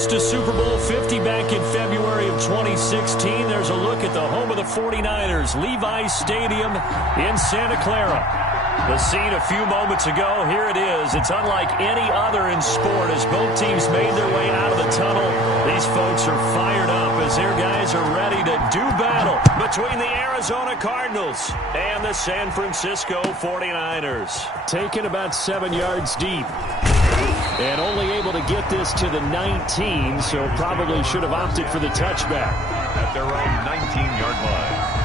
goes to Super Bowl 50 back in February of 2016. There's a look at the home of the 49ers, Levi's Stadium in Santa Clara. The scene a few moments ago, here it is. It's unlike any other in sport as both teams made their way out of the tunnel. These folks are fired up as their guys are ready to do battle between the Arizona Cardinals and the San Francisco 49ers. Taken about 7 yards deep. And only able to get this to the 19, so probably should have opted for the touchback. At their own 19-yard line.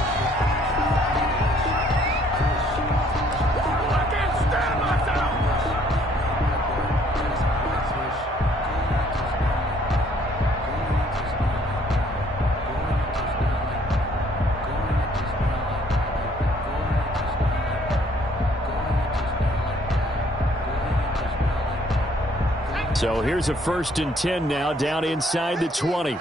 So here's a 1st and 10 now, down inside the 20. A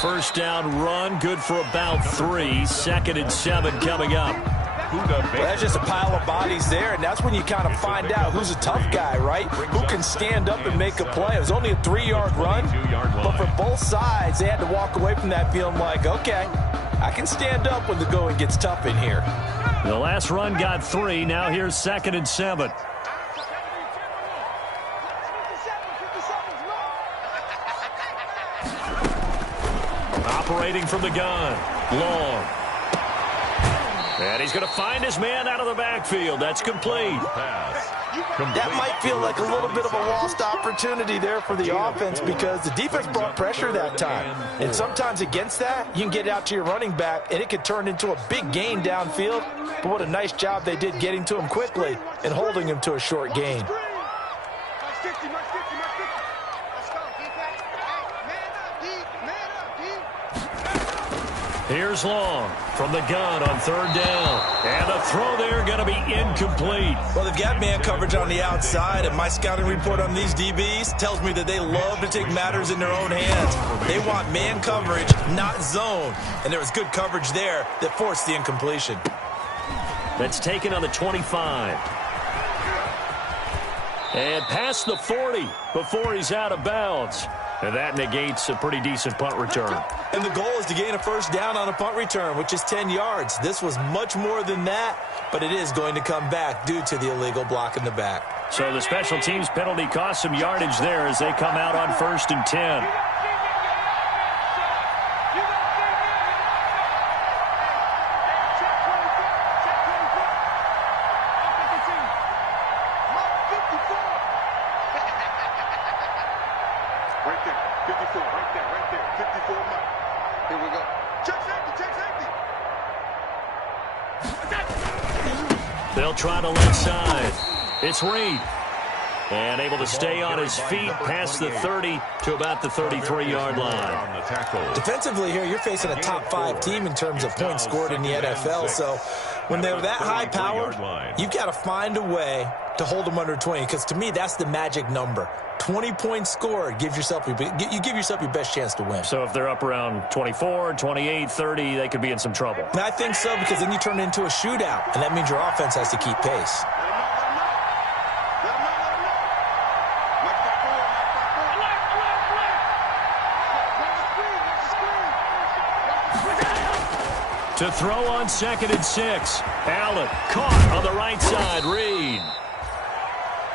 first down run, good for about 3. 2nd and 7 coming up. Well, that's just a pile of bodies there, and that's when you kind of find out who's a tough guy, right? Who can stand up and make a play. It was only a 3-yard run, but for both sides, they had to walk away from that feeling like, okay, I can stand up when the going gets tough in here. The last run got 3. Now here's 2nd and 7. Operating from the gun. Long. And he's going to find his man out of the backfield. That's complete. That might feel like a little bit of a lost opportunity there for the offense because the defense brought pressure that time. And sometimes against that, you can get out to your running back, and it could turn into a big gain downfield. But what a nice job they did getting to him quickly and holding him to a short gain. Here's Long from the gun on 3rd down. And the throw there going to be incomplete. Well, they've got man coverage on the outside, and my scouting report on these DBs tells me that they love to take matters in their own hands. They want man coverage, not zone. And there was good coverage there that forced the incompletion. That's taken on the 25. And past the 40 before he's out of bounds. And that negates a pretty decent punt return. And the goal is to gain a 1st down on a punt return, which is 10 yards. This was much more than that, but it is going to come back due to the illegal block in the back. So the special teams penalty cost some yardage there as they come out on 1st and 10. They'll try to left side. It's Reed. And able to stay on his feet past the 30 to about the 33-yard line. Defensively here, you're facing a top 5 team in terms of points scored in the NFL. So when they're that high powered, you've got to find a way to hold them under 20. Because to me, that's the magic number. 20 points scored gives yourself you give yourself your best chance to win. So if they're up around 24, 28, 30, they could be in some trouble. And I think so, because then you turn it into a shootout, and that means your offense has to keep pace. To throw on 2nd and 6. Allen caught on the right side. Reed.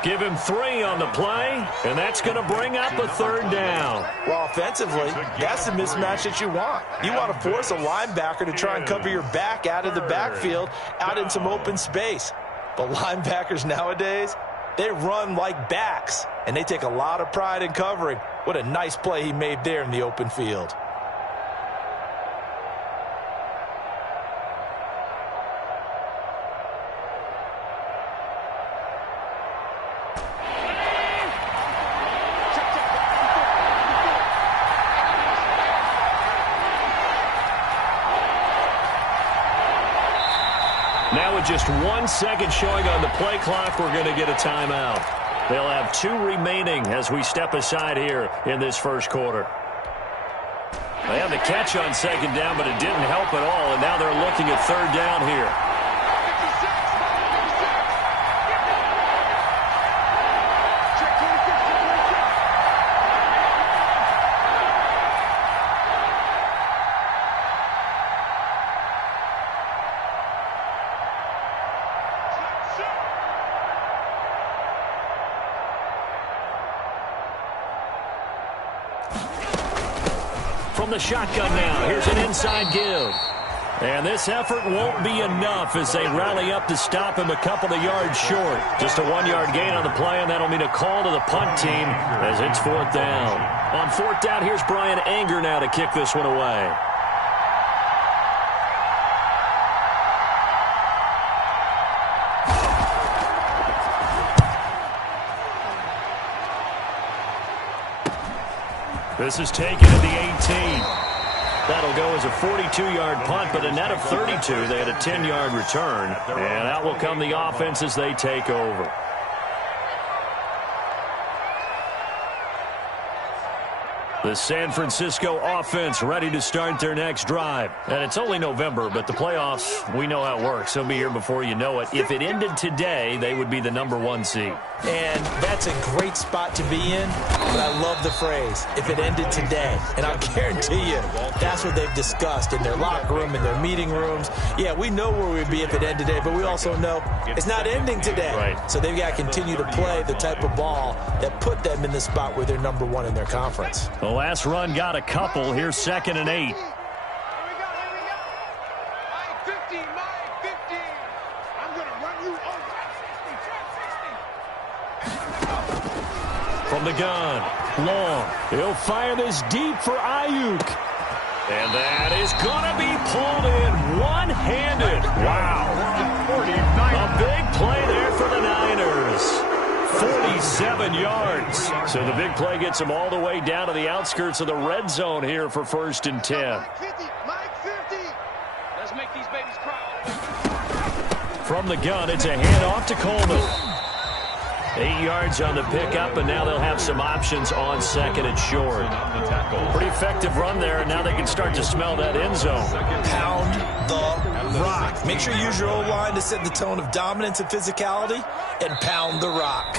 Give him 3 on the play, and that's going to bring up a 3rd down. Well, offensively, that's the mismatch that you want. You want to force a linebacker to try and cover your back out of the backfield, out in some open space. But linebackers nowadays, they run like backs, and they take a lot of pride in covering. What a nice play he made there in the open field. Now with just 1 second showing on the play clock, we're going to get a timeout. They'll have 2 remaining as we step aside here in this first quarter. They had the catch on 2nd down, but it didn't help at all, and now they're looking at 3rd down here. from the shotgun now. Here's an inside give. And this effort won't be enough as they rally up to stop him a couple of yards short. Just a 1-yard gain on the play, and that'll mean a call to the punt team as it's 4th down. On 4th down, here's Brian Anger now to kick this one away. This is taken at the 18. That'll go as a 42-yard punt, but a net of 32. They had a 10-yard return, and out will come the offense as they take over. The San Francisco offense ready to start their next drive. And it's only November, but the playoffs, we know how it works. They'll be here before you know it. If it ended today, they would be the #1 seed. And that's a great spot to be in, but I love the phrase, if it ended today. And I'll guarantee you, that's what they've discussed in their locker room, in their meeting rooms. Yeah, we know where we'd be if it ended today, but we also know it's not ending today. Right. So they've got to continue to play the type of ball that put them in the spot where they're #1 in their conference. The last run got a couple. Here's 2nd and 8. From the gun, long. He'll fire this deep for Ayuk. And that is going to be pulled in one-handed. Wow. A big play there for the Niners. 47 yards. So the big play gets them all the way down to the outskirts of the red zone here for 1st and 10. Let's make these babies cry. From the gun, it's a handoff to Coleman. 8 yards on the pickup, and now they'll have some options on 2nd and short. Pretty effective run there, and now they can start to smell that end zone. Pound the rock. Make sure you use your O-line to set the tone of dominance and physicality, and pound the rock.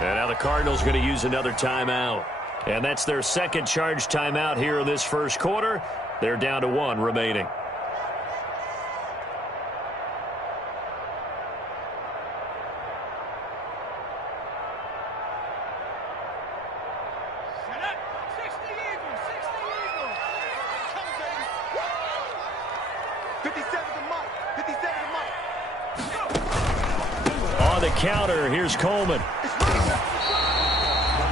And now the Cardinals are going to use another timeout. And that's their 2nd charge timeout here in this 1st quarter. They're down to 1 remaining. Counter, here's Coleman.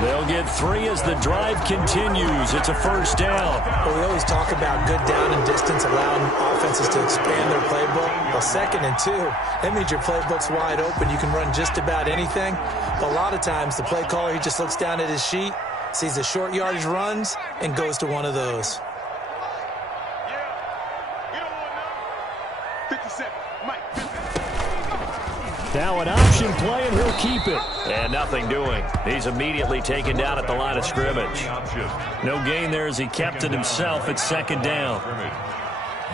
They'll get 3 as the drive continues. It's a 1st down. Well, we always talk about good down and distance, allowing offenses to expand their playbook. Well, 2nd and 2, that means your playbook's wide open. You can run just about anything. But a lot of times, the play caller, he just looks down at his sheet, sees the short yardage runs, and goes to one of those. Now an option play, and he'll keep it. And nothing doing. He's immediately taken down at the line of scrimmage. No gain there as he kept it himself at 2nd down.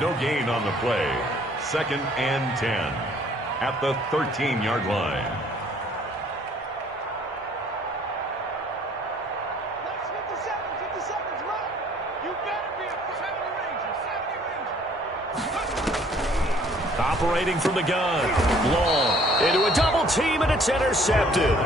No gain on the play. 2nd and 10 at the 13-yard line. Operating from the gun. Long. Into a double team, and it's intercepted.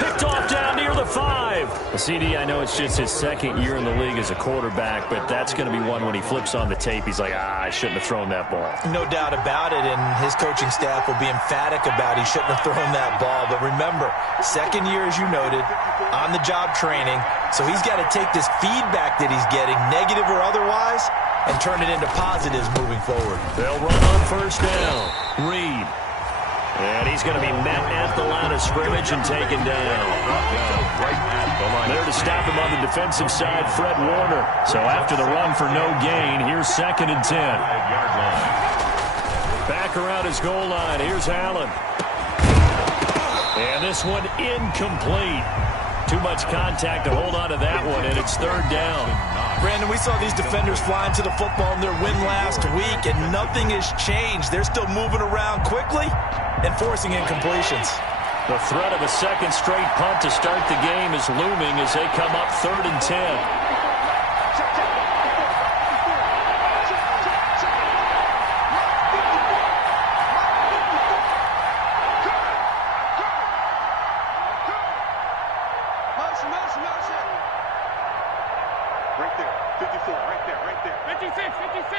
Picked off down near the 5. CD, I know it's just his 2nd year in the league as a quarterback, but that's going to be one when he flips on the tape. He's like, I shouldn't have thrown that ball. No doubt about it, and his coaching staff will be emphatic about he shouldn't have thrown that ball. But remember, 2nd year, as you noted, on-the-job training, so he's got to take this feedback that he's getting, negative or otherwise, and turn it into positives moving forward. They'll run on 1st down. Reed. And he's going to be met at the line of scrimmage and taken down. There to stop him on the defensive side, Fred Warner. So after the run for no gain, here's 2nd and 10. Back around his goal line. Here's Allen. And this one incomplete. Too much contact to hold on to that one, and it's 3rd down. Brandon, we saw these defenders flying to the football in their win last week, and nothing has changed. They're still moving around quickly and forcing incompletions. The threat of a 2nd straight punt to start the game is looming as they come up 3rd and 10. Right there, 50. right there. 56, 56.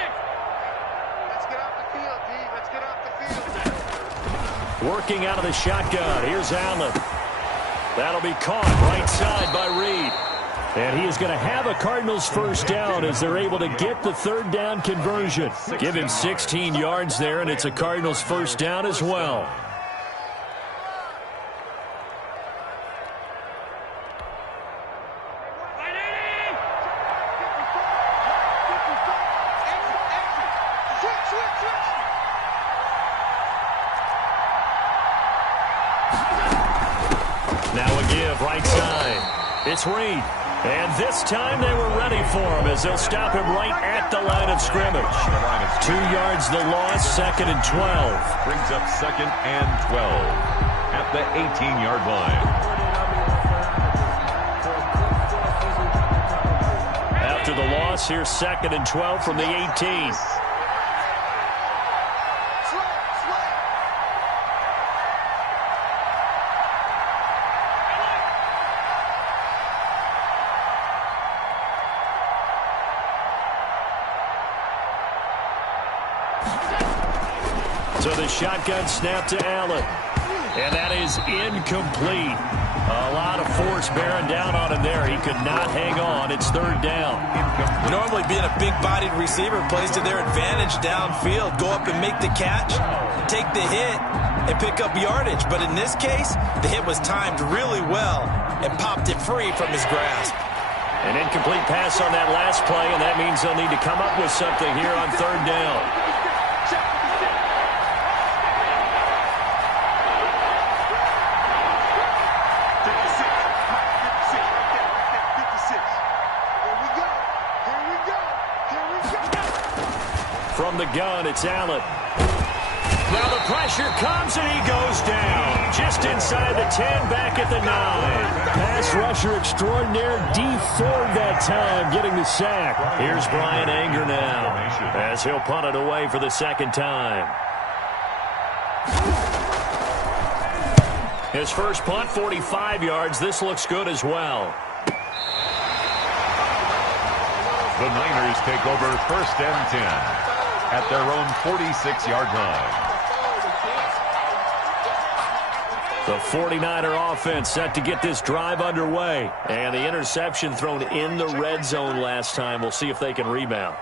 Let's get off the field, D. Let's get off the field. Working out of the shotgun. Here's Allen. That'll be caught right side by Reed. And he is going to have a Cardinals first down as they're able to get the third down conversion. Give him 16 yards there, and it's a Cardinals first down as well. Right side. It's Reed. And this time they were ready for him as they'll stop him right at the line of scrimmage. 2 yards the loss, 2nd and 12. Brings up 2nd and 12 at the 18-yard line. After the loss, here's 2nd and 12 from the 18. So the shotgun snap to Allen. And that is incomplete. A lot of force bearing down on him there. He could not hang on. It's third down. Normally being a big-bodied receiver plays to their advantage downfield. Go up and make the catch, take the hit, and pick up yardage. But in this case, the hit was timed really well and popped it free from his grasp. An incomplete pass on that last play, and that means they'll need to come up with something here on third down. From the gun, it's Allen. Now the pressure comes, and he goes down. Just inside the 10, back at the 9. Pass rusher extraordinaire, D Ford that time, getting the sack. Here's Brian Anger now, as he'll punt it away for the second time. His first punt, 45 yards. This looks good as well. The Niners take over 1st and 10. At their own 46-yard line. The 49er offense set to get this drive underway. And the interception thrown in the red zone last time. We'll see if they can rebound.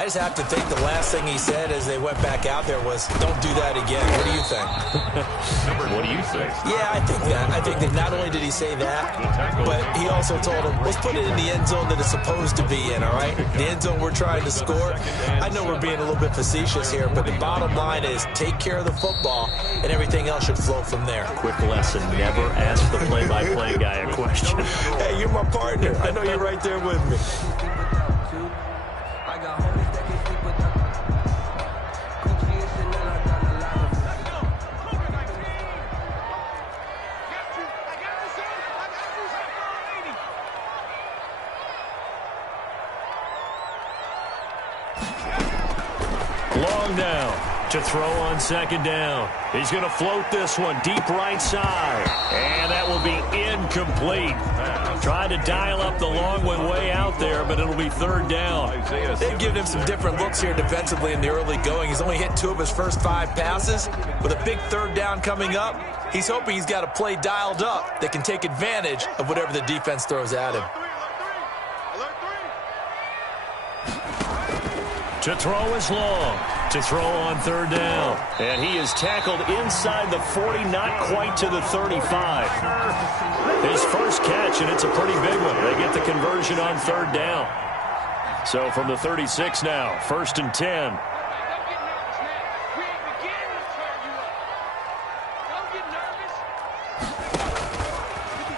I just have to think the last thing he said as they went back out there was, don't do that again. What do you think? What do you think? Yeah, I think that. I think that not only did he say that, but he also told him, let's put it in the end zone that it's supposed to be in, all right? The end zone we're trying to score. I know we're being a little bit facetious here, but the bottom line is take care of the football, and everything else should flow from there. Quick lesson, never ask the play-by-play guy a question. Hey, you're my partner. I know you're right there with me. Long down to throw on second down. He's going to float this one deep right side. And that will be incomplete. Trying to dial up the long one way out there, but it'll be third down. They've given him some different looks here defensively in the early going. He's only hit 2 of his first 5 passes. With a big third down coming up, he's hoping he's got a play dialed up that can take advantage of whatever the defense throws at him. To throw is long. To throw on third down. And he is tackled inside the 40, not quite to the 35. His first catch, and it's a pretty big one. They get the conversion on third down. So from the 36 now, 1st and 10.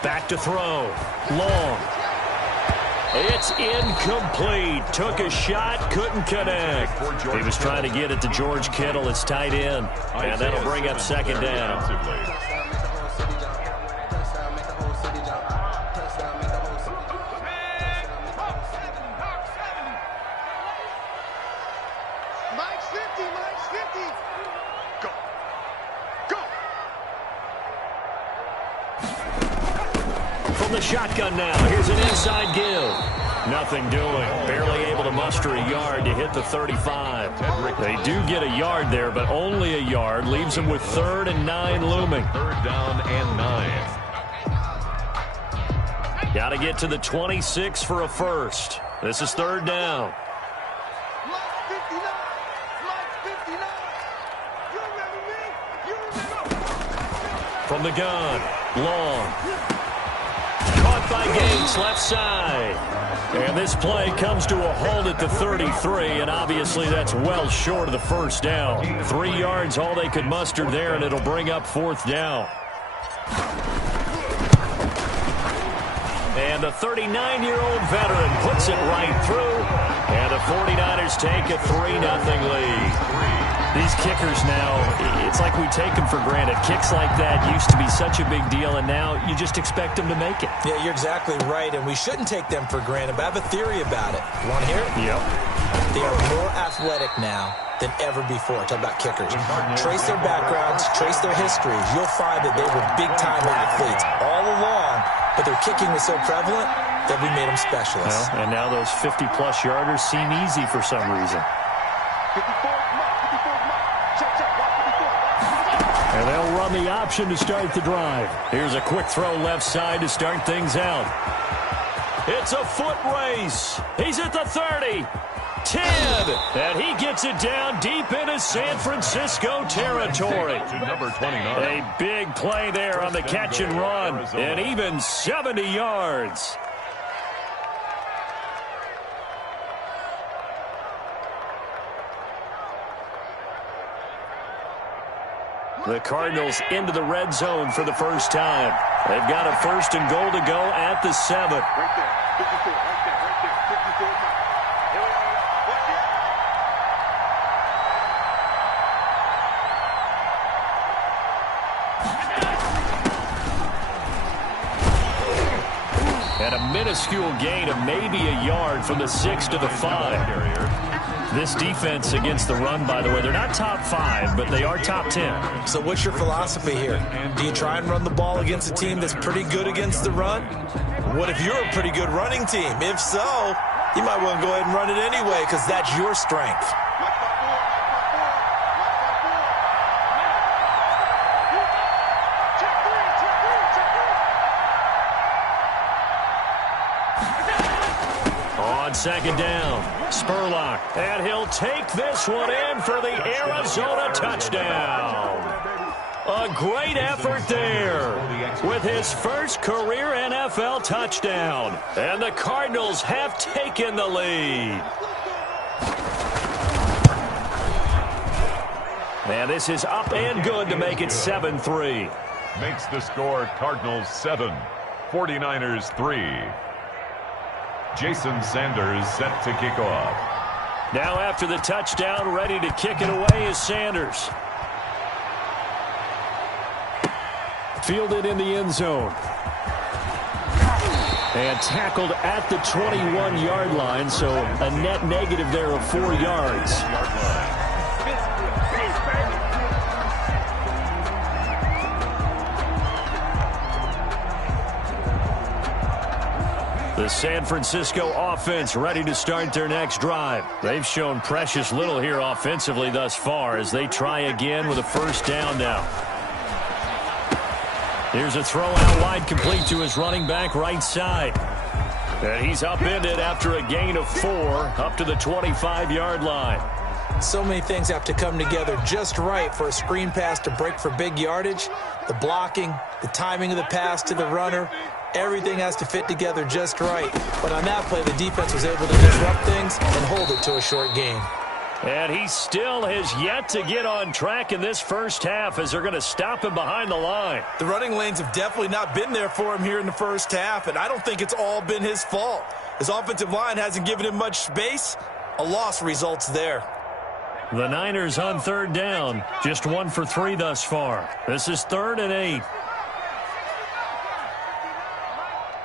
Back to throw. Long. It's incomplete. Took a shot, couldn't connect. He was trying to get it to George Kittle, his tight end. And that'll bring up second down. From the shotgun now, here's an inside give. Nothing doing. Barely able to muster a yard to hit the 35. They do get a yard there, but only a yard. Leaves them with 3rd and 9 looming. 3rd down and 9. Got to get to the 26 for a first. This is 3rd down. From the gun, long. Caught by Gates, left side. And this play comes to a halt at the 33, and obviously that's well short of the first down. 3 yards, all they could muster there, and it'll bring up 4th down. And the 39-year-old veteran puts it right through, and the 49ers take a 3-0 lead. These kickers now, it's like we take them for granted. Kicks like that used to be such a big deal, and now you just expect them to make it. Yeah, you're exactly right, and we shouldn't take them for granted, but I have a theory about it. You want to hear it? Yep. They are more athletic now than ever before. Talk about kickers. Trace their backgrounds, trace their histories. You'll find that they were big-time athletes all along, but their kicking was so prevalent that we made them specialists. Well, and now those 50-plus yarders seem easy for some reason. And they'll run the option to start the drive. Here's a quick throw left side to start things out. It's a foot race. He's at the 30. 10. And he gets it down deep into San Francisco territory. Number 29. A big play there on the catch and run. And even 70 yards. The Cardinals into the red zone for the first time. They've got a 1st and goal to go at the 7. Right there. 54. Right there. 54. Here we are. Watch it. And a minuscule gain of maybe a yard from the 6 to the 5. This defense against the run, by the way, they're not top 5, but they are top 10. So what's your philosophy here? Do you try and run the ball against a team that's pretty good against the run? What if you're a pretty good running team? If so, you might want to go ahead and run it anyway because that's your strength. On 2nd down, Spurlock, and he'll take this one in for the Arizona touchdown. A great effort there with his first career NFL touchdown. And the Cardinals have taken the lead. And this is up and good to make it 7-3. Makes the score Cardinals 7, 49ers 3. Jason Sanders set to kick off. Now after the touchdown, ready to kick it away is Sanders. Fielded in the end zone. And tackled at the 21-yard line, so a net negative there of 4 yards. The San Francisco offense ready to start their next drive. They've shown precious little here offensively thus far as they try again with a 1st down now. Here's a throw out wide, complete to his running back right side. And he's upended after a gain of 4 up to the 25-yard line. So many things have to come together just right for a screen pass to break for big yardage. The blocking, the timing of the pass to the runner, everything has to fit together just right. But on that play, the defense was able to disrupt things and hold it to a short gain. And he still has yet to get on track in this first half as they're going to stop him behind the line. The running lanes have definitely not been there for him here in the first half, and I don't think it's all been his fault. His offensive line hasn't given him much space. A loss results there. The Niners on 3rd down, just 1 for 3 thus far. This is 3rd and 8.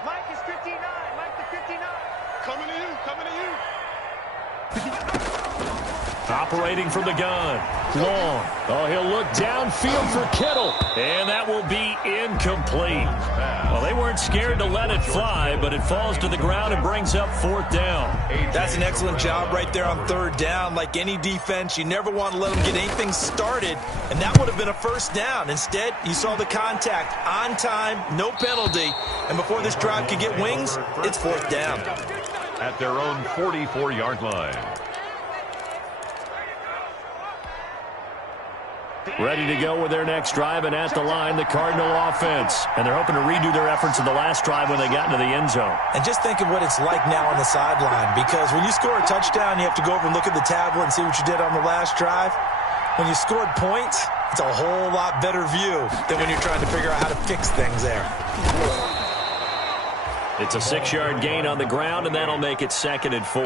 Mike is 59. Mike the 59. Coming to you. Coming to you. Operating from the gun. Long. Oh, he'll look downfield for Kittle. And that will be incomplete. Well, they weren't scared to let it fly, but it falls to the ground and brings up 4th down. That's an excellent job right there on 3rd down. Like any defense, you never want to let them get anything started, and that would have been a 1st down. Instead, you saw the contact on time, no penalty, and before this drive could get wings, it's 4th down. At their own 44-yard line. Ready to go with their next drive, and at the line, the Cardinal offense. And they're hoping to redo their efforts in the last drive when they got into the end zone. And just think of what it's like now on the sideline, because when you score a touchdown, you have to go over and look at the tablet and see what you did on the last drive. When you scored points, it's a whole lot better view than when you're trying to figure out how to fix things there. It's a 6-yard gain on the ground, and that'll make it 2nd and 4.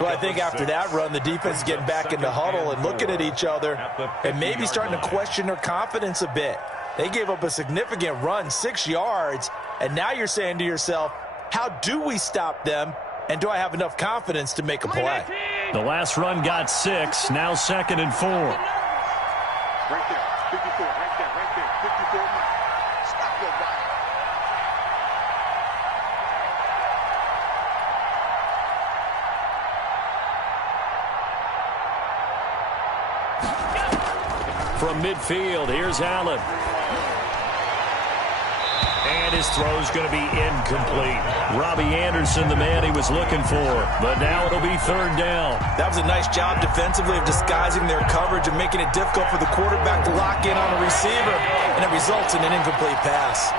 Well, I think after that run, the defense is getting back in the huddle and looking at each other and maybe starting to question their confidence a bit. They gave up a significant run, 6 yards, and now you're saying to yourself, how do we stop them, and do I have enough confidence to make a play? The last run got 6, now 2nd and 4. Right there, 54, right there, 54. Stop your body. From midfield, here's Allen. And his throw's going to be incomplete. Robbie Anderson, the man he was looking for. But now it'll be 3rd down. That was a nice job defensively of disguising their coverage and making it difficult for the quarterback to lock in on a receiver. And it results in an incomplete pass.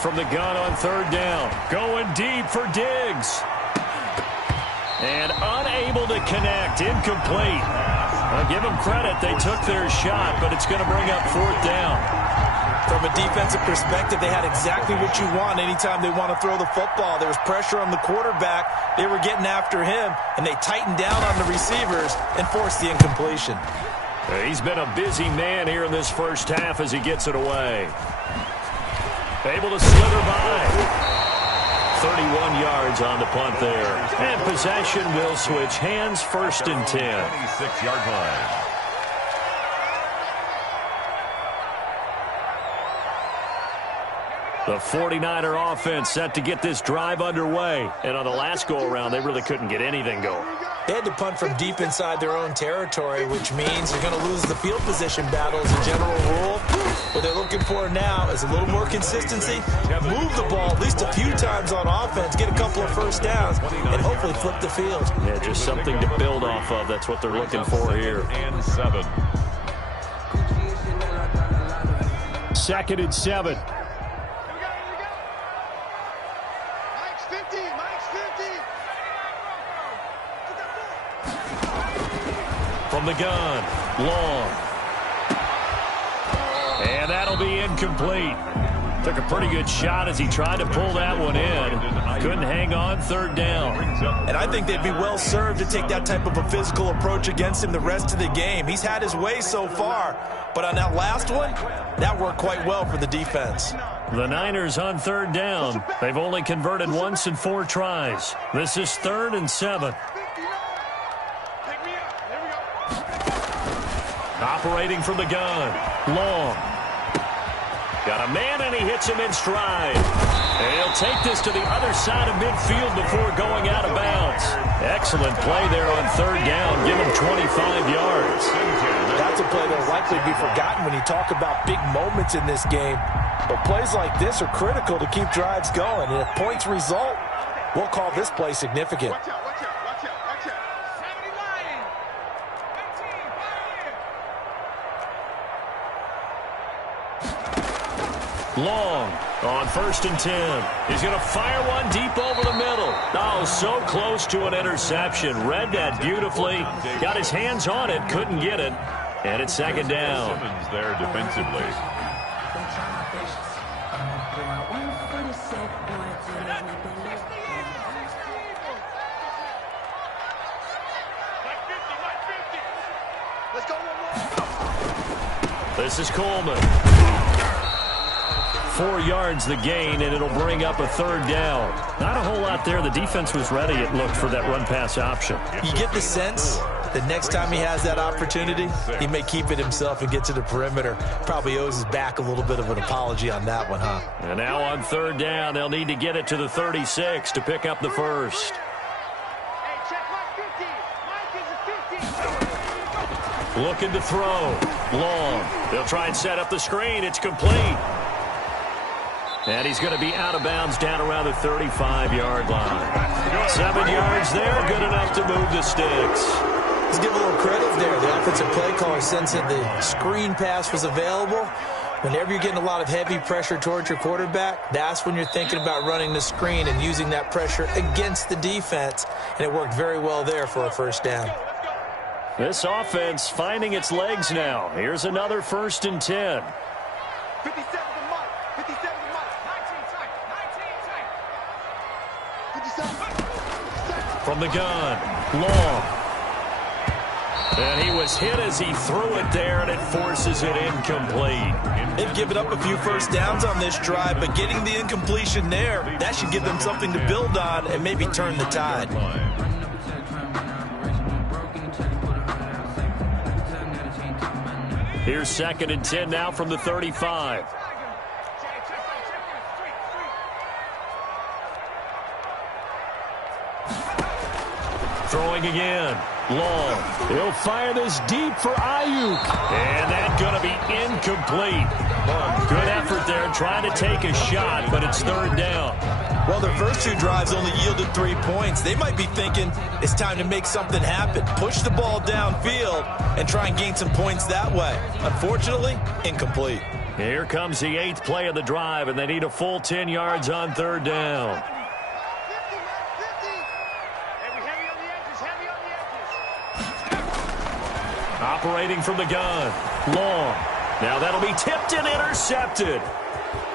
From the gun on 3rd down. Going deep for Diggs. And unable to connect. Incomplete. I'll give them credit. They took their shot, but it's going to bring up 4th down. From a defensive perspective, they had exactly what you want anytime they want to throw the football. There was pressure on the quarterback. They were getting after him, and they tightened down on the receivers and forced the incompletion. He's been a busy man here in this first half as he gets it away. Able to slither by. 31 yards on the punt there. And possession will switch hands, 1st and 10. 26-yard line. The 49er offense set to get this drive underway. And on the last go-around, they really couldn't get anything going. They had to punt from deep inside their own territory, which means they're going to lose the field position battle as a general rule. What they're looking for now is a little more consistency, move the ball at least a few times on offense, get a couple of 1st downs, and hopefully flip the field. Yeah, just something to build off of. That's what they're looking for here. And 7. 2nd and 7. Mike's 50, Mike's 50. From the gun, Long. And that'll be incomplete. Took a pretty good shot as he tried to pull that one in. Couldn't hang on, 3rd down. And I think they'd be well served to take that type of a physical approach against him the rest of the game. He's had his way so far, but on that last one, that worked quite well for the defense. The Niners on 3rd down. They've only converted once in 4 tries. This is 3rd and 7. Operating from the gun. Long. Got a man, and he hits him in stride. And he'll take this to the other side of midfield before going out of bounds. Excellent play there on 3rd down. Give him 25 yards. That's a play that will likely be forgotten when you talk about big moments in this game. But plays like this are critical to keep drives going. And if points result, we'll call this play significant. Watch out, watch out, watch out, watch out. Long on 1st and 10. He's going to fire one deep over the middle. Oh, so close to an interception. Read that beautifully. Got his hands on it. Couldn't get it. And it's 2nd down. Simmons there defensively. Let's go one more. This is Coleman. 4 yards the gain, and it'll bring up a third down. Not a whole lot there. The defense was ready, it looked, for that run-pass option. You get the sense that next time he has that opportunity, he may keep it himself and get to the perimeter. Probably owes his back a little bit of an apology on that one, huh? And now on third down, they'll need to get it to the 36 to pick up the first. Hey, check Mike 50. Mike is a 50. Looking to throw. Long. They'll try and set up the screen. It's complete. And he's going to be out of bounds down around the 35-yard line. 7 yards there, good enough to move the sticks. Let's give a little credit there. The offensive play caller sensed that the screen pass was available. Whenever you're getting a lot of heavy pressure towards your quarterback, that's when you're thinking about running the screen and using that pressure against the defense. And it worked very well there for a first down. This offense finding its legs now. Here's another 1st and 10. 57 to Mike. 57 to Mike. 19 tight. 19 tight. 57. From the gun. Long. And he was hit as he threw it there, and it forces it incomplete. They've given up a few first downs on this drive, but getting the incompletion there, that should give them something to build on and maybe turn the tide. Here's 2nd and 10 now from the 35. Throwing again. Long. He'll fire this deep for Ayuk. And that's going to be incomplete. Good effort there trying to take a shot, but it's third down. Well, their first 2 drives only yielded 3 points. They might be thinking it's time to make something happen. Push the ball downfield and try and gain some points that way. Unfortunately, incomplete. Here comes the 8th play of the drive, and they need a full 10 yards on third down. 50, Mike, 50. Hey, we heavy on the edges, heavy on the edges. Operating from the gun. Long. Now that'll be tipped and intercepted.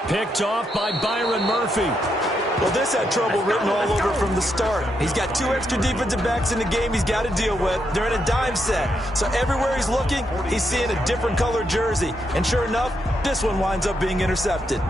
Picked off by Byron Murphy. Well, this had trouble written all over from the start. He's got 2 extra defensive backs in the game he's got to deal with. They're in a dime set. So everywhere he's looking, he's seeing a different color jersey. And sure enough, this one winds up being intercepted.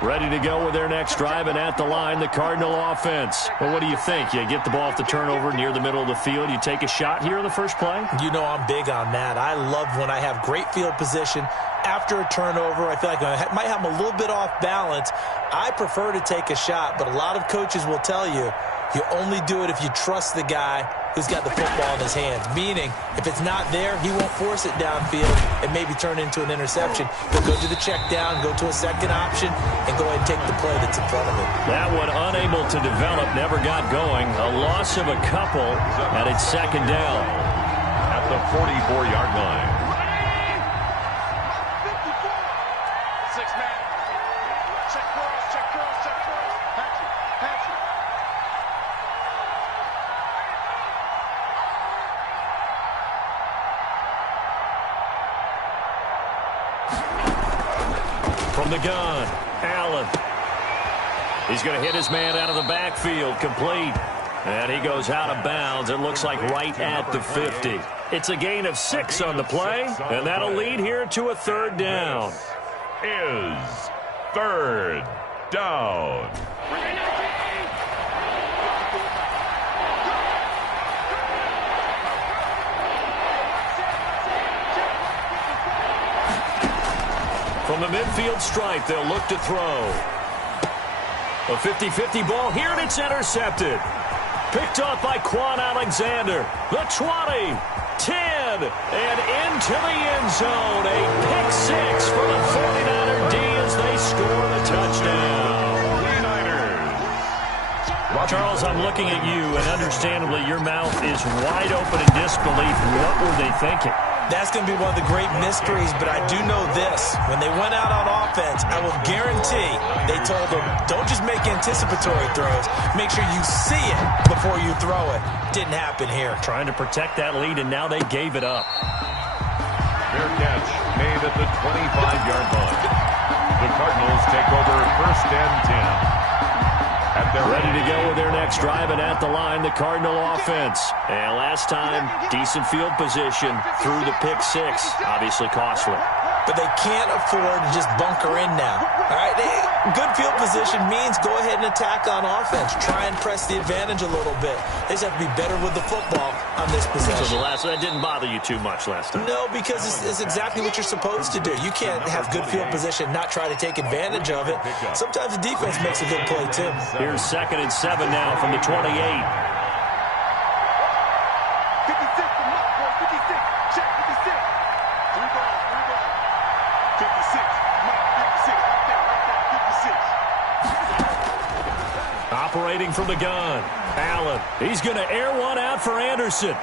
Ready to go with their next drive, and at the line, the Cardinal offense. Well, what do you think? You get the ball off the turnover near the middle of the field. You take a shot here in the first play? You know I'm big on that. I love when I have great field position. After a turnover, I feel like I might have them a little bit off balance. I prefer to take a shot, but a lot of coaches will tell you, you only do it if you trust the guy who's got the football in his hands. Meaning, if it's not there, he won't force it downfield and maybe turn into an interception. He'll go to the check down, go to a second option, and go ahead and take the play that's in front of him. That one unable to develop, never got going. A loss of a couple, and it's 2nd down. At the 44-yard line. 6-man. Check cross, check cross, check cross. Patch it, patch it. From the gun, Allen. He's going to hit his man out of the backfield, complete. And he goes out of bounds. It looks like right at the 50. It's a gain of 6 on the play, and that'll lead here to a third down. Is third down. From the midfield stripe, they'll look to throw. A 50-50 ball here, and it's intercepted. Picked off by Quan Alexander. The 20, 10, and into the end zone. A pick 6 for the 49er D as they score the touchdown. 49ers. Charles, I'm looking at you, and understandably, your mouth is wide open in disbelief. What were they thinking? That's going to be one of the great mysteries, but I do know this. When they went out on offense, I will guarantee they told them, don't just make anticipatory throws. Make sure you see it before you throw it. Didn't happen here. Trying to protect that lead, and now they gave it up. Fair catch made at the 25-yard line. The Cardinals take over 1st and 10. Ready to go with their next drive, and at the line, the Cardinal offense. And last time, decent field position through the pick 6, obviously costly. but they can't afford to just bunker in now. All right, good field position means go ahead and attack on offense. Try and press the advantage a little bit. They just have to be better with the football on this possession. So that didn't bother you too much last time? No, because it's exactly what you're supposed to do. You can't have good field position, not try to take advantage of it. Sometimes the defense makes a good play, too. Here's 2nd and 7 now from the 28. 56 for Mike, boy. 56. Check 56. 3 ball. 56. Mike, 56. Right there. 56. Operating from the gun. Allen. He's going to air one out for Anderson.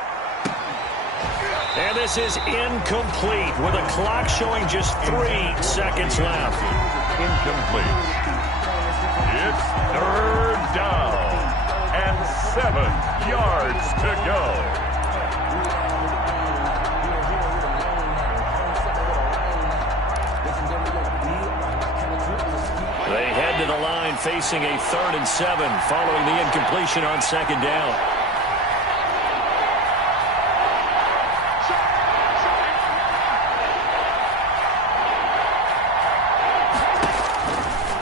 And this is incomplete with a clock showing just 3 seconds left. Incomplete. It's 3rd down and 7 yards to go. They head to the line facing a 3rd and 7 following the incompletion on 2nd down.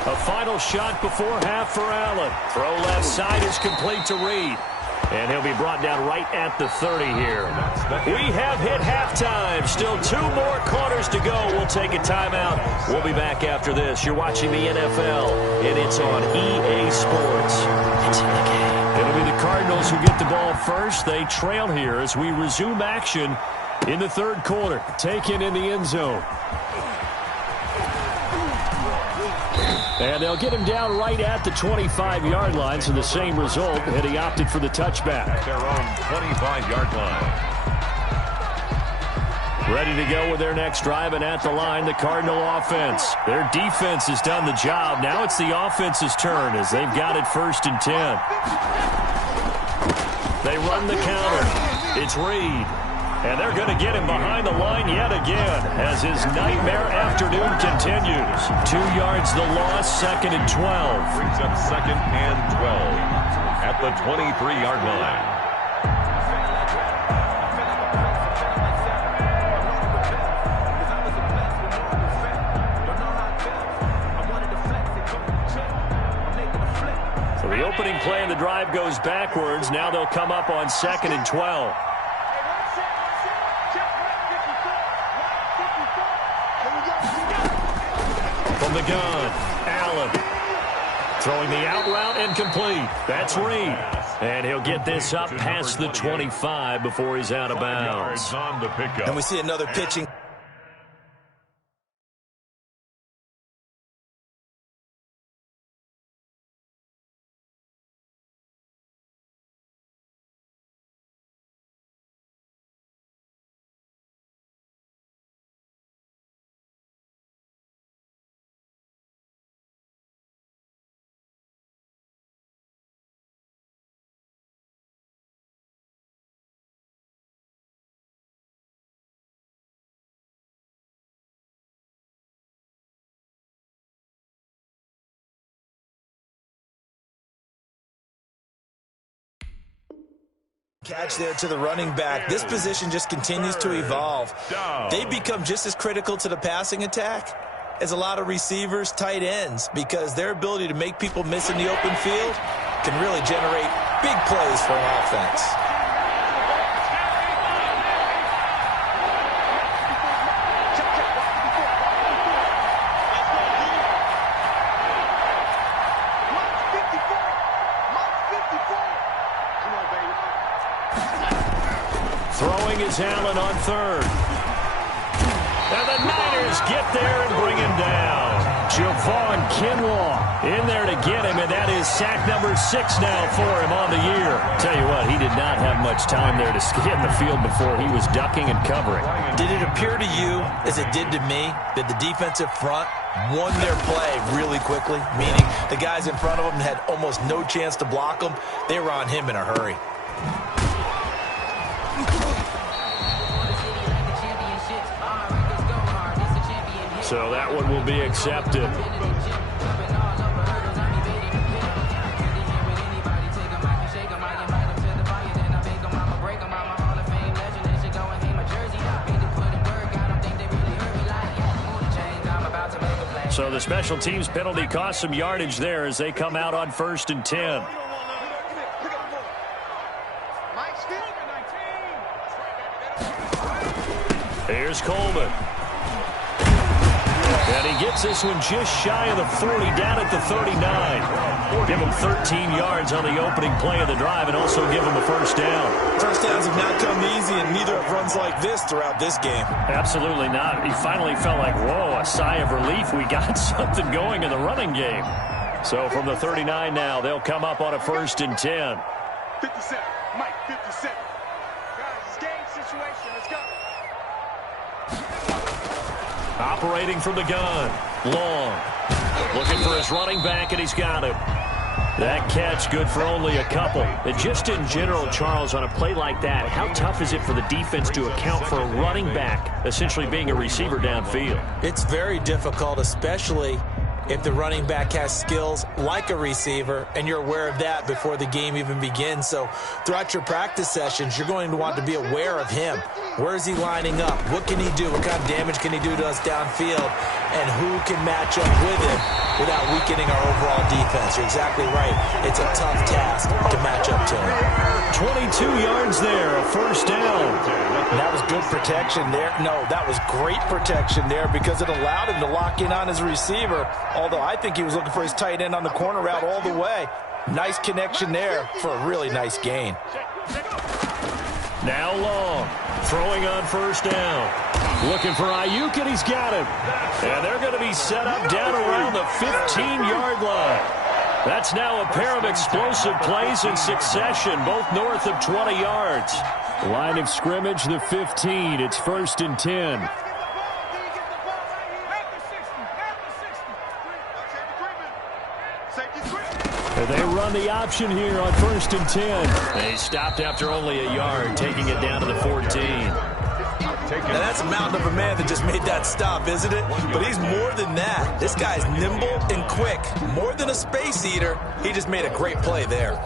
A final shot before half for Allen. Throw left side is complete to Reed. And he'll be brought down right at the 30 here. We have hit halftime. Still 2 more quarters to go. We'll take a timeout. We'll be back after this. You're watching the NFL, and it's on EA Sports. It's in the game. It'll be the Cardinals who get the ball first. They trail here as we resume action in the 3rd quarter. Taken in the end zone. And they'll get him down right at the 25-yard line, so the same result, and he opted for the touchback. At their own 25-yard line. Ready to go with their next drive, and at the line, the Cardinal offense. Their defense has done the job. Now it's the offense's turn as they've got it 1st and 10. They run the counter. It's Reed. And they're going to get him behind the line yet again as his nightmare afternoon continues. 2 yards the loss, 2nd and 12. Brings up 2nd and 12 at the 23-yard line. So the opening play of the drive goes backwards. Now they'll come up on 2nd and 12. From the gun, Allen. Throwing the out route incomplete. That's Reed. And he'll get this up past the 25 before he's out of bounds. And we see another pitching. Catch there to the running back. This position just continues to evolve. They become just as critical to the passing attack as a lot of receivers, tight ends, because their ability to make people miss in the open field can really generate big plays for an offense. Throwing is Allen on 3rd. And the Niners get there and bring him down. Javon Kinlaw in there to get him, and that is sack number 6 now for him on the year. Tell you what, he did not have much time there to get in the field before he was ducking and covering. Did it appear to you, as it did to me, that the defensive front won their play really quickly, meaning the guys in front of them had almost no chance to block them? They were on him in a hurry. So that one will be accepted. So the special teams penalty cost some yardage there as they come out on 1st and 10. Here's Coleman. And he gets this one just shy of the 40, down at the 39. Give him 13 yards on the opening play of the drive and also give him a first down. First downs have not come easy, and neither have runs like this throughout this game. Absolutely not. He finally felt like, whoa, a sigh of relief. We got something going in the running game. So from the 39 now, they'll come up on a 1st and 10. 57, Mike, 57. Guys, it's game situation. Let's go. Operating from the gun. Long. Looking for his running back, and he's got him. That catch good for only a couple. And just in general, Charles, on a play like that, how tough is it for the defense to account for a running back essentially being a receiver downfield? It's very difficult, especially if the running back has skills like a receiver, and you're aware of that before the game even begins. So throughout your practice sessions, you're going to want to be aware of him. Where is he lining up? What can he do? What kind of damage can he do to us downfield? And who can match up with him without weakening our overall defense? You're exactly right. It's a tough task to match up to him. 22 yards there, a first down. That was good protection there. No, that was great protection there because it allowed him to lock in on his receiver, although I think he was looking for his tight end on the corner route all the way. Nice connection there for a really nice gain. Now Long, throwing on first down. Looking for Ayuk, and he's got him. And they're going to be set up down around the 15-yard line. That's now a pair of explosive plays in succession, both north of 20 yards. Line of scrimmage, the 15. It's 1st and 10. And they run the option here on 1st and 10. They stopped after only a yard, taking it down to the 14. Now that's a mountain of a man that just made that stop, isn't it? But he's more than that. This guy's nimble and quick. More than a space eater. He just made a great play there.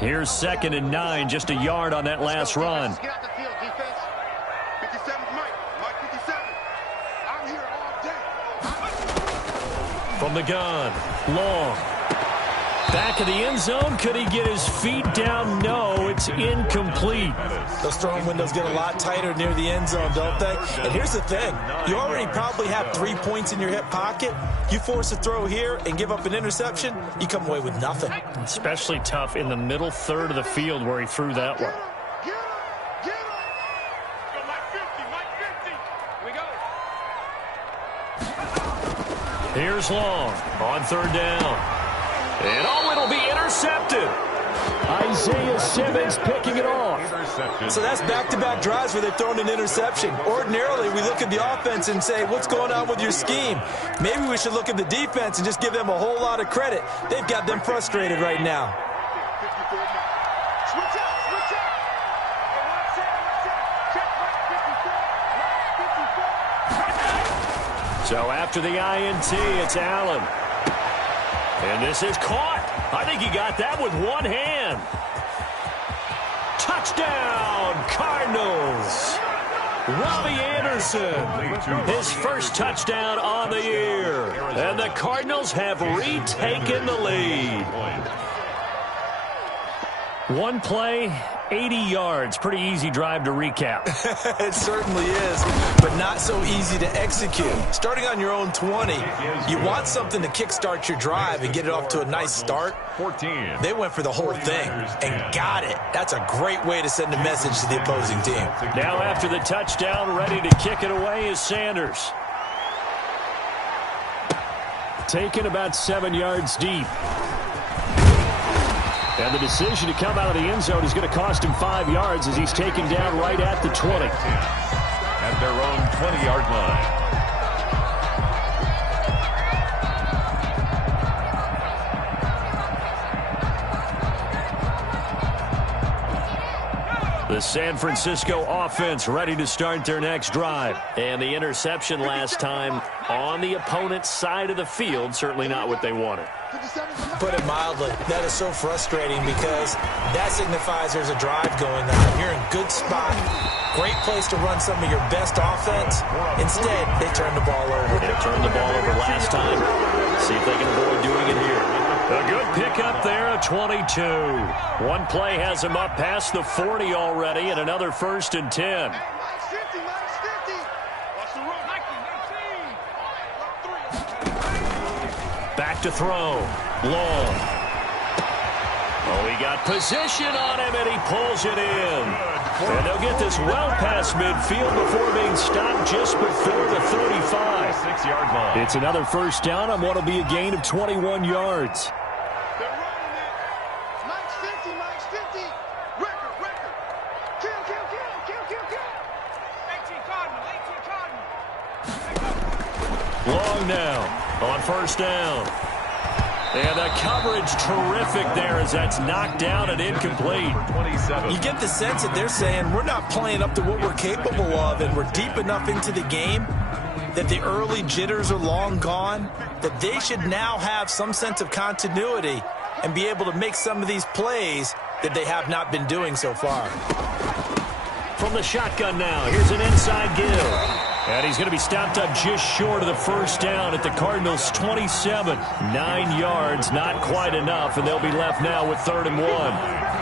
Here's 2nd and 9, just a yard on that last run. Get out the field, defense. 57, Mike 57. I'm here all day. From the gun, Long. Back of the end zone. Could he get his feet down? No, it's incomplete. Those throwing windows get a lot tighter near the end zone, don't they? And here's the thing. You already probably have 3 points in your hip pocket. You force a throw here and give up an interception, you come away with nothing. Especially tough in the middle third of the field where he threw that one. Here's Long on 3rd down. And it'll be intercepted. Isaiah Simmons picking it off. So that's back-to-back drives where they've thrown an interception. Ordinarily, we look at the offense and say, what's going on with your scheme? Maybe we should look at the defense and just give them a whole lot of credit. They've got them frustrated right now. So after the INT, it's Allen. And this is caught. I think he got that with one hand. Touchdown, Cardinals. Robbie Anderson, his first touchdown on the year. And the Cardinals have retaken the lead. One play, 80 yards. Pretty easy drive to recap. It certainly is, but not so easy to execute. Starting on your own 20, you want something to kickstart your drive and get it off to a nice start. 14. They went for the whole thing and got it. That's a great way to send a message to the opposing team. Now after the touchdown, ready to kick it away is Sanders. Taken about 7 yards deep. And the decision to come out of the end zone is going to cost him 5 yards as he's taken down right at the 20. At their own 20-yard line. The San Francisco offense ready to start their next drive. And the interception last time on the opponent's side of the field, certainly not what they wanted. Put it mildly, that is so frustrating because that signifies there's a drive going on. You're in good spot. Great place to run some of your best offense. Instead, they turn the ball over. They turned the ball over last time. See if they can avoid doing it here. A good pickup there at 22. One play has him up past the 40 already, and another 1st and 10. Back to throw. Long. Oh, he got position on him, and he pulls it in. And they'll get this well past midfield before being stopped just before the 35. 6-yard line. It's another 1st down on what will be a gain of 21 yards. They're running it. Mike's 50, Mike's 50. Record. Kill. 18 Cardinals. Long now on 1st down. And the coverage terrific there as that's knocked down and incomplete. 27. You get the sense that they're saying we're not playing up to what we're capable of, and we're deep enough into the game that the early jitters are long gone, that they should now have some sense of continuity and be able to make some of these plays that they have not been doing so far. From the shotgun now, here's an inside give. And he's going to be stopped up just short of the 1st down at the Cardinals' 27. 9 yards, not quite enough, and they'll be left now with 3rd and 1.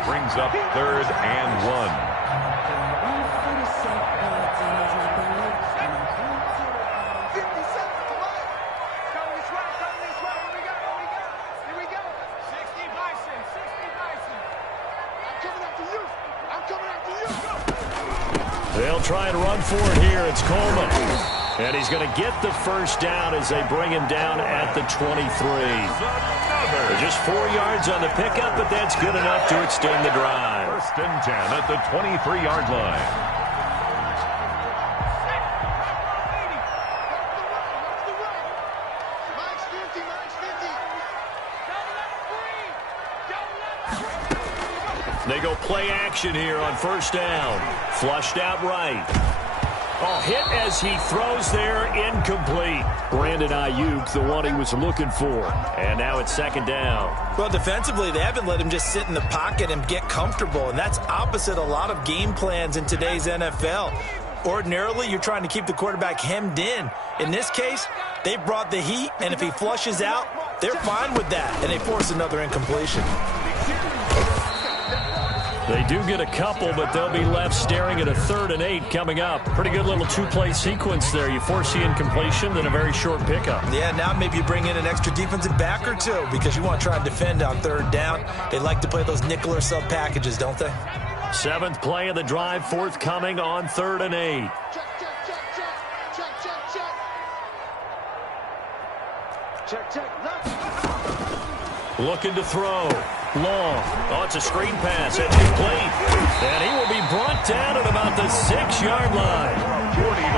Brings up 3rd and 1. They'll try and run for it here. It's Coleman. And he's going to get the 1st down as they bring him down at the 23. Just 4 yards on the pickup, but that's good enough to extend the drive. 1st and 10 at the 23-yard line. They go play action here on 1st down. Flushed out right. Oh, hit as he throws there, incomplete. Brandon Ayuk, the one he was looking for. And now it's 2nd down. Well, defensively, they haven't let him just sit in the pocket and get comfortable, and that's opposite a lot of game plans in today's NFL. Ordinarily, you're trying to keep the quarterback hemmed in. In this case, they brought the heat, and if he flushes out, they're fine with that, and they force another incompletion. They do get a couple, but they'll be left staring at a 3rd and 8 coming up. Pretty good little 2-play sequence there. You force the incompletion, then a very short pickup. Yeah, now maybe you bring in an extra defensive back or two because you want to try and defend on 3rd down. They like to play those nickel or sub packages, don't they? 7th play of the drive, forthcoming on 3rd and 8. Check. Looking to throw. Long. Oh, it's a screen pass. It's complete. And he will be brought down at about the 6-yard line.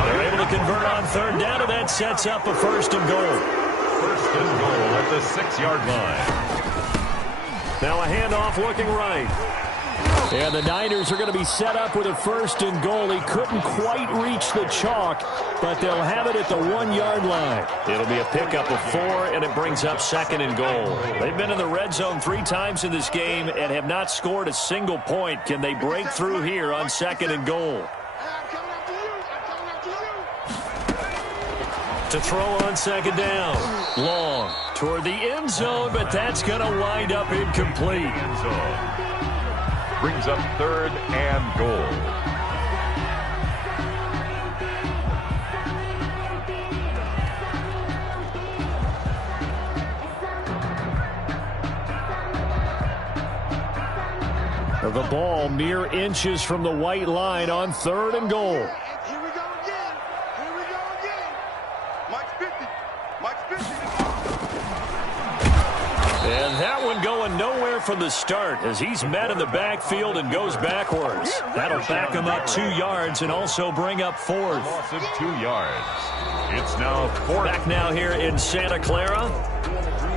They're able to convert on 3rd down, and that sets up a 1st and goal. 1st and goal at the 6-yard line. Now a handoff looking right. And the Niners are going to be set up with a 1st and goal. He couldn't quite reach the chalk, but they'll have it at the 1-yard line. It'll be a pickup of 4, and it brings up 2nd and goal. They've been in the red zone 3 times in this game and have not scored a single point. Can they break through here on 2nd and goal? To throw on 2nd down. Long toward the end zone, but that's going to wind up incomplete. Brings up 3rd and goal. The ball mere inches from the white line on 3rd and goal. Here we go again. Mike's 50. And that one going nowhere from the start as he's met in the backfield and goes backwards. That'll back him up 2 yards and also bring up 4th. Loss of 2 yards. It's now 4th. Back now here in Santa Clara.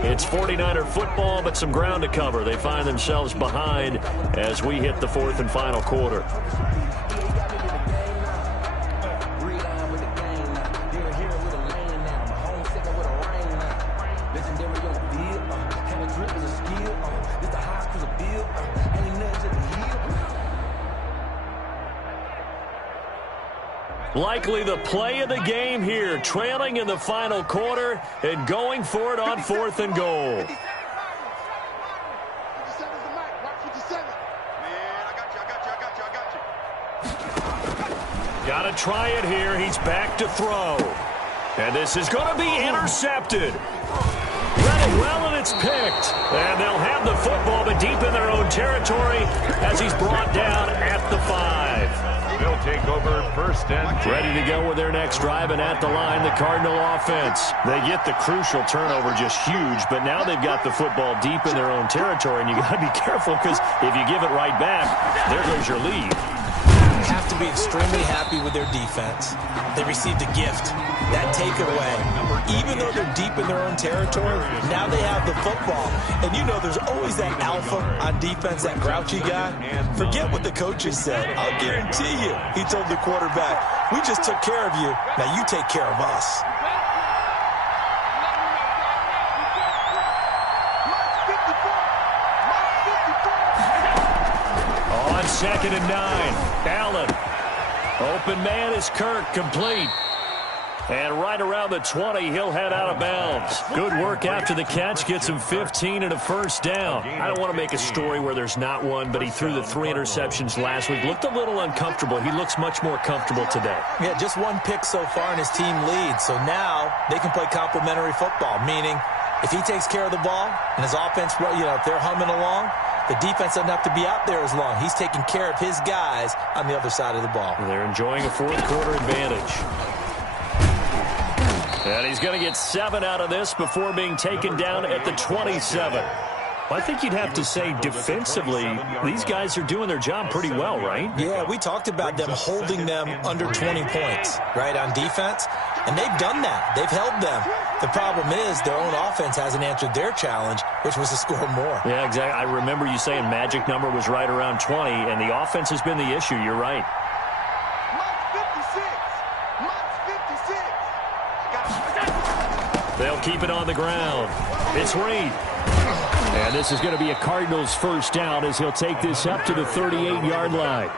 It's 49er football, but some ground to cover. They find themselves behind as we hit the 4th and final quarter. Likely the play of the game here, trailing in the final quarter and going for it on 4th and goal. Got to try it here. He's back to throw. And this is going to be intercepted. Read it well, and it's picked. And they'll have the football, but deep in their own territory as he's brought down at the 5. They'll take over 1st and 10. Ready to go with their next drive, and at the line, the Cardinal offense. They get the crucial turnover, just huge, but now they've got the football deep in their own territory, and you got to be careful because if you give it right back, there goes your lead. Have to be extremely happy with their defense. They received a gift, that takeaway. Even though they're deep in their own territory, now they have the football. And you know there's always that alpha on defense, that grouchy guy. Forget what the coaches said. I'll guarantee you, he told the quarterback, we just took care of you. Now you take care of us. On 2nd and 9, Allen. Open man is Kirk, complete. And right around the 20, he'll head out of bounds. Good work after the catch, gets him 15 and a 1st down. I don't want to make a story where there's not one, but he threw the 3 interceptions last week. Looked a little uncomfortable. He looks much more comfortable today. Yeah, just 1 pick so far, and his team leads. So now they can play complementary football, meaning if he takes care of the ball and his offense, if they're humming along, the defense doesn't have to be out there as long. He's taking care of his guys on the other side of the ball. They're enjoying a 4th quarter advantage. And he's going to get 7 out of this before being taken down at the 27. I think you'd have to say defensively, these guys are doing their job pretty well, right? Yeah, we talked about them holding them under 20 points, right, on defense. And they've done that. They've held them. The problem is their own offense hasn't answered their challenge, which was to score more. Yeah, exactly. I remember you saying magic number was right around 20, and the offense has been the issue. You're right. They'll keep it on the ground. It's Reed. And this is going to be a Cardinals 1st down as he'll take this up to the 38-yard line.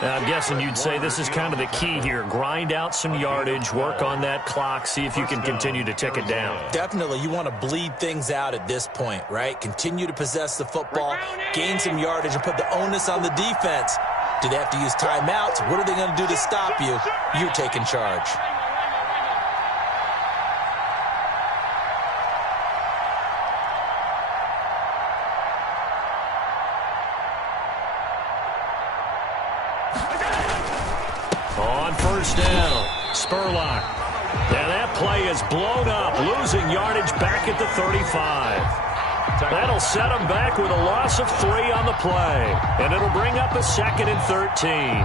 Now, I'm guessing you'd say this is kind of the key here. Grind out some yardage, work on that clock, see if you can continue to tick it down. Definitely, you want to bleed things out at this point, right? Continue to possess the football, gain some yardage, and put the onus on the defense. Do they have to use timeouts? What are they going to do to stop you? You're taking charge. On 1st down, Spurlock. And that play is blown up, losing yardage back at the 35. That'll set him back with a loss of 3 on the play. And it'll bring up a 2nd and 13.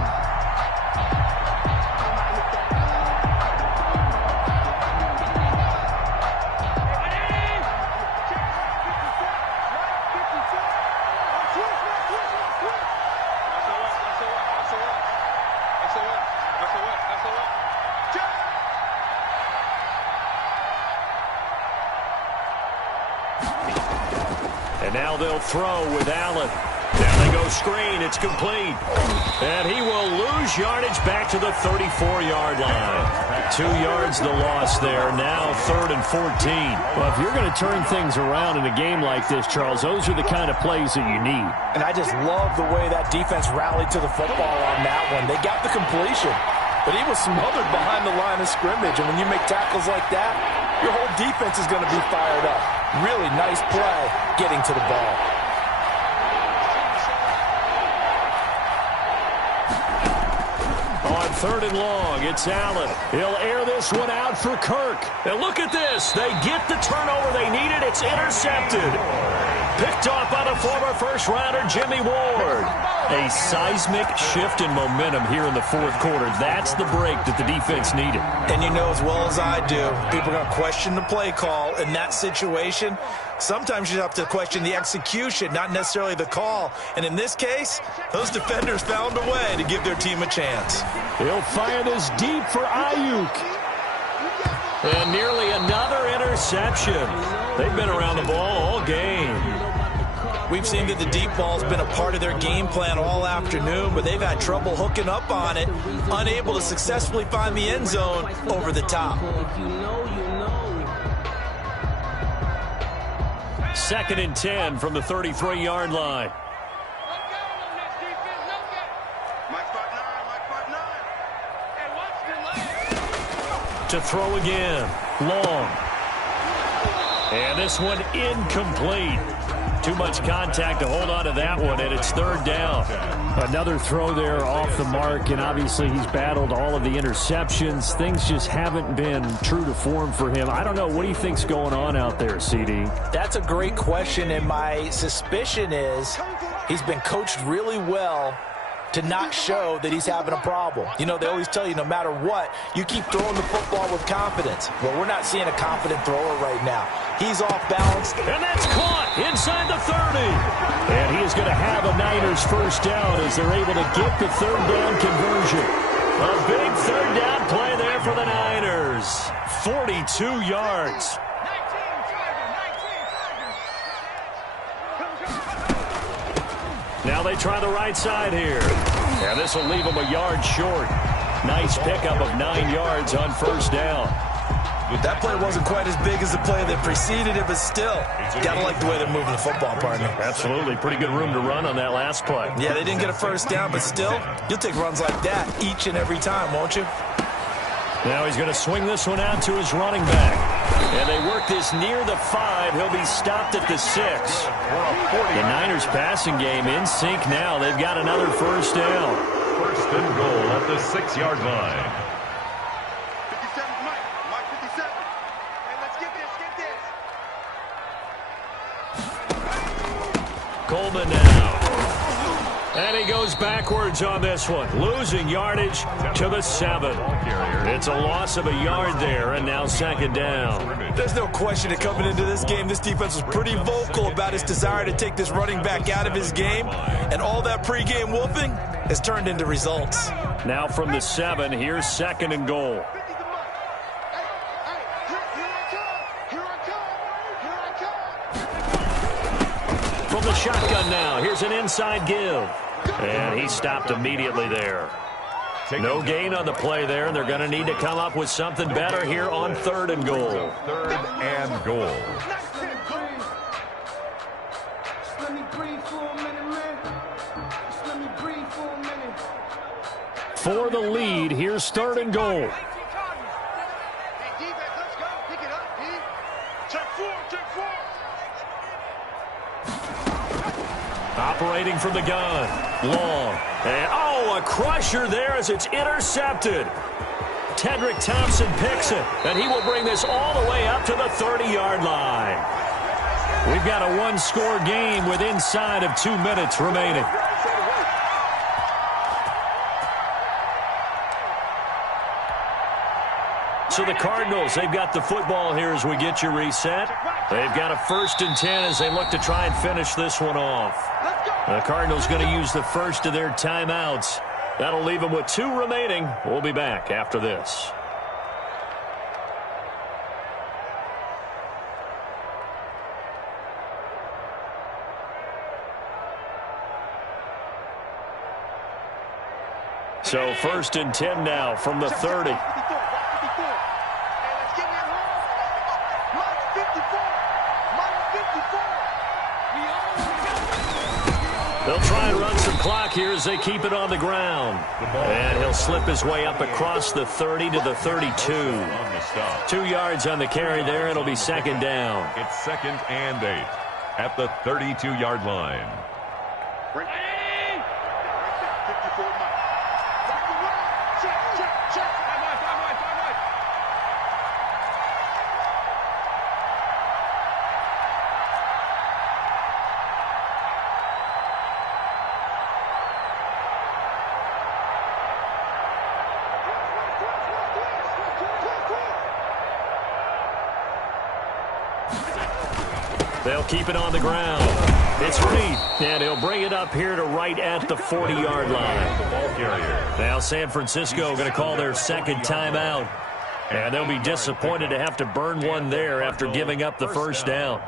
And now they'll throw with Allen. Now they go screen. It's complete. And he will lose yardage back to the 34-yard line. 2 yards the loss there. Now 3rd and 14. Well, if you're going to turn things around in a game like this, Charles, those are the kind of plays that you need. And I just love the way that defense rallied to the football on that one. They got the completion, but he was smothered behind the line of scrimmage. And when you make tackles like that, your whole defense is going to be fired up. Really nice play getting to the ball. On 3rd and long, it's Allen. He'll air this one out for Kirk. And look at this. They get the turnover they needed. It's intercepted. Picked off by the former first-rounder, Jimmy Ward. A seismic shift in momentum here in the 4th quarter. That's the break that the defense needed. And you know as well as I do, people are going to question the play call in that situation. Sometimes you have to question the execution, not necessarily the call. And in this case, those defenders found a way to give their team a chance. He'll fire this deep for Ayuk. And nearly another interception. They've been around the ball all game. We've seen that the deep ball's been a part of their game plan all afternoon, but they've had trouble hooking up on it, unable to successfully find the end zone over the top. 2nd and 10 from the 33-yard line. To throw again. Long. And this one incomplete. Too much contact to hold on to that one, and it's 3rd down. Another throw there off the mark, and obviously he's battled all of the interceptions. Things just haven't been true to form for him. I don't know. What do you think's going on out there, CD? That's a great question, and my suspicion is he's been coached really well to not show that he's having a problem. You know, they always tell you no matter what, you keep throwing the football with confidence. Well, we're not seeing a confident thrower right now. He's off balance. And that's caught inside the 30. And he is going to have a Niners first down as they're able to get the 3rd down conversion. A big 3rd down play there for the Niners. 42 yards. Now they try the right side here. And this will leave them a yard short. Nice pickup of 9 yards on 1st down. That play wasn't quite as big as the play that preceded it, but still, gotta like the way they're moving the football, partner. Absolutely. Pretty good room to run on that last play. Yeah, they didn't get a first down, but still, you'll take runs like that each and every time, won't you? Now he's going to swing this one out to his running back. And they work this near the 5. He'll be stopped at the 6. The Niners passing game in sync now. They've got another first down. 1st and goal at the 6-yard line. 57, Mike 57. Hey, let's get this. Coleman now. And he goes backwards on this one, losing yardage to the 7. It's a loss of a yard there, and now 2nd down. There's no question that coming into this game, this defense was pretty vocal about his desire to take this running back out of his game, and all that pregame wolfing has turned into results. Now from the 7, here's 2nd and goal. From the shotgun now, here's an inside give. And he stopped immediately there. No gain on the play there, and they're going to need to come up with something better here on 3rd and goal. 3rd and goal. For the lead, here's 3rd and goal. Operating from the gun. Long. And, a crusher there as it's intercepted. Tedrick Thompson picks it, and he will bring this all the way up to the 30-yard line. We've got a 1-score game with inside of 2 minutes remaining. So the Cardinals, they've got the football here as we get you reset. They've got a 1st and 10 as they look to try and finish this one off. The Cardinals going to use the first of their timeouts. That'll leave them with 2 remaining. We'll be back after this. So 1st and 10 now from the 30. They'll try and run some clock here as they keep it on the ground. And he'll slip his way up across the 30 to the 32. 2 yards on the carry there. It'll be 2nd down. It's 2nd and 8 at the 32-yard line. They'll keep it on the ground. It's Reed, and he'll bring it up here to right at the 40-yard line. Now San Francisco going to call their 2nd timeout, and they'll be disappointed to have to burn one there after giving up the first down.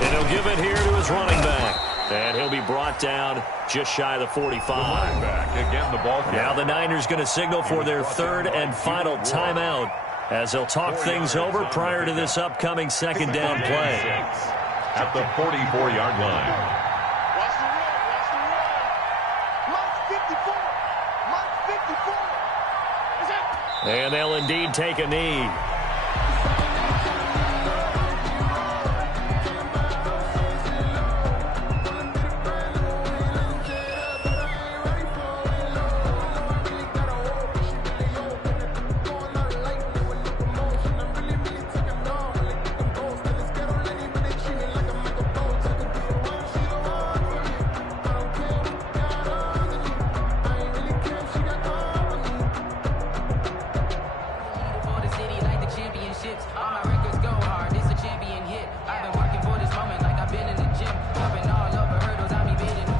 And he'll give it here to his running back. And he'll be brought down just shy of the 45. Back. Again, the ball Now the Niners going to signal for their third and final timeout as they'll talk things over prior to this upcoming second down play. At the 44-yard line. Watch the run. Watch the run. Mark 54. Mark 54. And they'll indeed take a knee.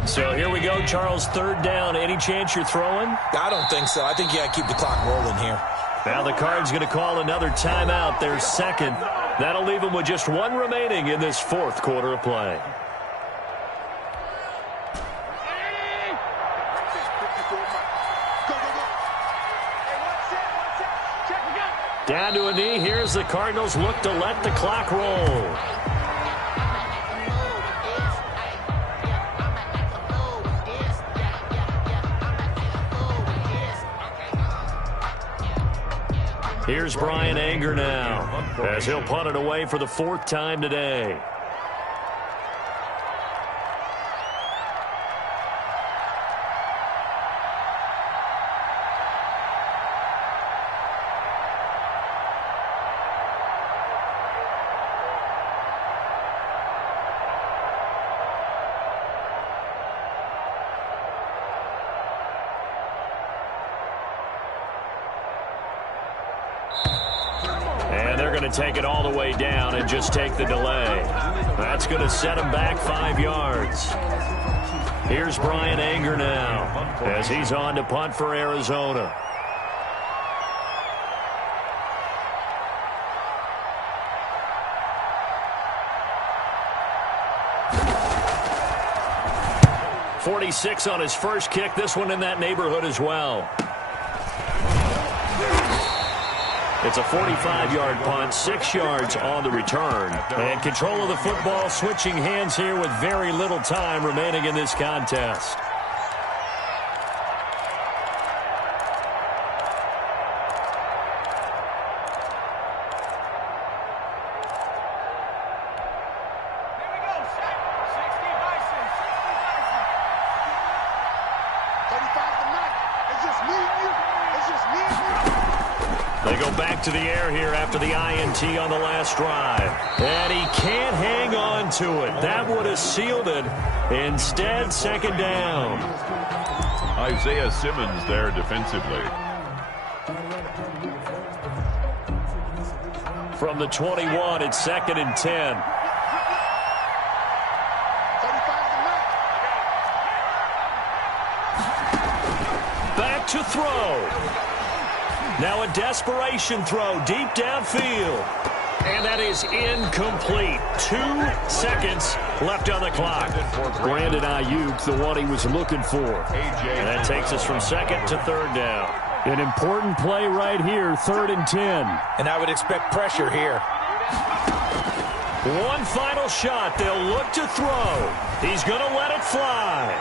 So here we go, Charles, third down. Any chance you're throwing? I don't think so. I think you got to keep the clock rolling here. Now the Cards going to call another timeout, their second. That'll leave them with just one remaining in this fourth quarter of play. Down to a knee. Here's the Cardinals look to let the clock roll. Here's Brian Anger now as he'll punt it away for the fourth time today. Take it all the way down and just take the delay. That's going to set him back 5 yards. Here's Brian Anger now as he's on to punt for Arizona. .46 on his first kick. This one in that neighborhood as well. It's a 45-yard punt, 6 yards on the return. And control of the football switching hands here with very little time remaining in this contest. To the air here after the INT on the last drive. And he can't hang on to it. That would have sealed it. Instead, second down. Isaiah Simmons there defensively. From the 21, it's second and 10. Back to throw. Now a desperation throw deep downfield. And that is incomplete. 2 seconds left on the clock. Brandon Ayuk, the one he was looking for. And that takes us from second to third down. An important play right here, 3rd and 10. And I would expect pressure here. One final shot. They'll look to throw. He's going to let it fly.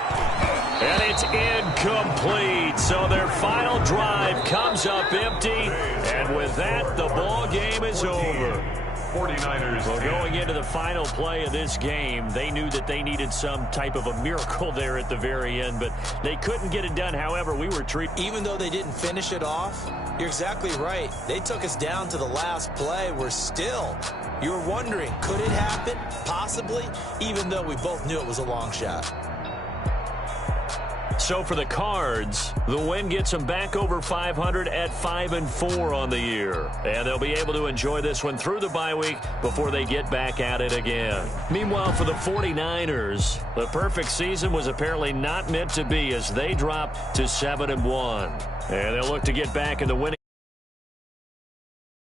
And it's incomplete. So their final drive comes up empty. And with that, the ball game is over. 49ers. Well, going into the final play of this game, they knew that they needed some type of a miracle there at the very end, but they couldn't get it done. However, we were treated. Even though they didn't finish it off, you're exactly right. They took us down to the last play. We're still. You were wondering, could it happen? Possibly, even though we both knew it was a long shot. So for the Cards, the win gets them back over 500 at 5-4 on the year. And they'll be able to enjoy this one through the bye week before they get back at it again. Meanwhile, for the 49ers, the perfect season was apparently not meant to be as they drop to 7-1. And they'll look to get back in the winning